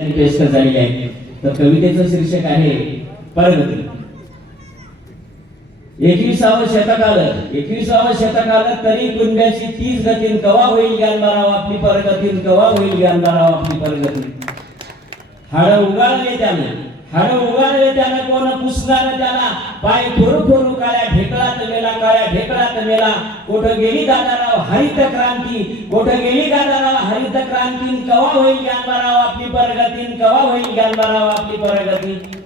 पेश झालेली आहे. तर कवितेचं शीर्षक आहे परगती. एकविसावं शतक आलं एकविसावं शतक आलं तरी कुंड्याची तीच गतीन कवा होईल ज्ञान ज्ञानबाराव आपली परगतीन कवा होईल ज्ञान ज्ञानबाराव आपली परगती हाड उगाळले त्यानं हाड उगाळले त्यानं कोण पुसणार त्याला? पाय थोरू थोरू काळ्या ढेकळात मेला काळ्या ढेकळात मेला. कुठं गेली दादाराव हरित क्रांती कुठं गेली दादाराव कवा होईल ज्ञान ज्ञानबाराव आपली परगती कवा होईल ज्ञान ज्ञानबाराव आपली परगती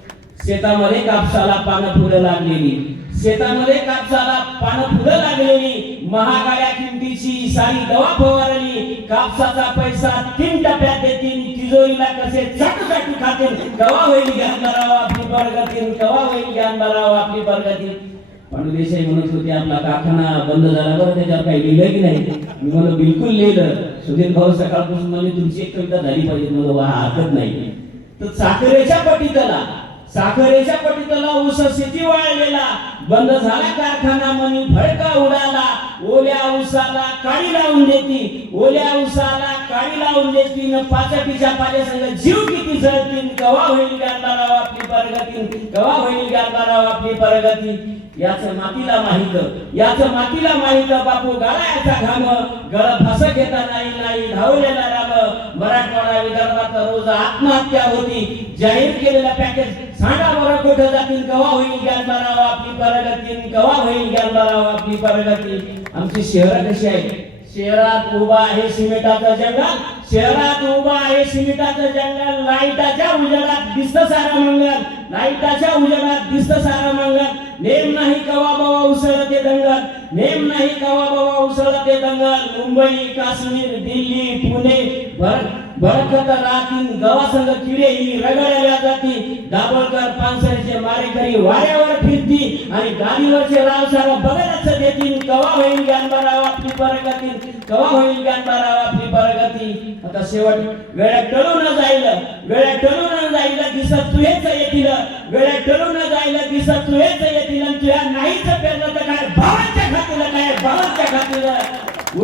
शेतामध्ये कापसाला पानं फुलं लागलेली. शेतामध्ये कापसाला पानं फुलं लागलेली. महागाड्या किमतीची सारी दवा फवारली. कापसाचा पैसा तीन टप्प्यात देतील. तिजोरीला कसे चाटू चाटू खातील? कवा होईल ज्ञान बराव आपली प्रगती कवा होईल ज्ञान बराव आपली प्रगती पांडू देसाई म्हणत होते आपला कारखाना बंद झाला बरं त्याच्यावर काही लिहिलं की नाही. मी म्हणलं बिलकुल लिहिलं. सुधीर भाऊ सकाळपासून म्हणजे तुमची एक कविता झाली पाहिजे. म्हणलं वा हरकत नाही. तर साखरेच्या पटीतला साखरेच्या पटीतला ऊस शेती वाळलेला बंद झाला कारखाना म्हणून फडका उडाला ओल्या ऊसाला काळी लावून देती ओल्या ऊसाला काळी लावून देती न पाचटीच्या पाल्या संग जीव किती जळतील कवा होईल गांधाराव आपली परगती कवा होईल गांधाराव आपली परगती याच मातीला माहीत याच मातीला माहीत बापू गाळायचा घाम गळ फास घेता नाही नाही धावलेला राम मराठवाडा विदर्भात रोज आत्महत्या होती. जाहीर केलेलं पॅकेज सांगा बरं कुठं जातील कवा होईल ज्ञान बारावा आपली प्रगती कवा होईल ज्ञान बारावा आपली प्रगती आमची शहर कशी आहे शहरात उभा आहे सिमेंटाचं जंगल. शहरात उभा आहे सिमेंटाचं जंगल. लाईटाच्या उजेडात दिसत सारं मंगल. लाईटाच्या उजेडात दिसत सारं मंगल. नेम नाही कवा बाबा उसळते दंगल. नेम नाही कवा बाबा उसळते दंगल. मुंबई काश्मीर दिल्ली पुणे भर भरकत राहतील. गवासंग किडे ही रगडल्या जाती. दाभोळकर पानसरीचे मारेकरी वाऱ्यावर फिरती आणि गाडीवरचे राव सारा बघायलाच देतील. कवा होईल ज्ञानबाराव आपली परगती? कवा होईल ज्ञानबाराव आपली परगती? आता शेवट वेळात टळून जाईल. वेळात टळून जाईल दिसत तुहेच येतील. वेळात टळून जाईल दिसत तुहेच येतील. आणि तुझ्या नाहीच पेरलं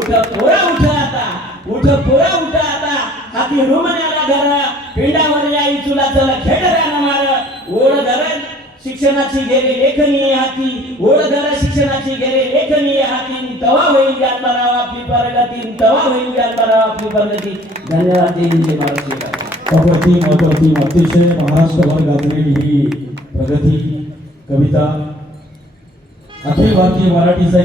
उठ पोरा उठ आता. उठ पोरा उठा आता. हाती रुमण्याला धर. पिंडावर जाई चुला चला खेळ रान मार. ओढ धरण शिक्षणाची गेले लेखनी हाती. ओढ धर शिक्षणाची गेले लेखनी हाती. तवा होईल ज्ञानबाराव आपली प्रगती. तवा होईल ज्ञानबाराव आपली प्रगती. धन्यवाद जय महाराज अप्रतिम अप्रतिम अतिशय महाराष्ट्रभर गाजलेली ही प्रगती कविता. अखिल भारतीय मराठी साहित्य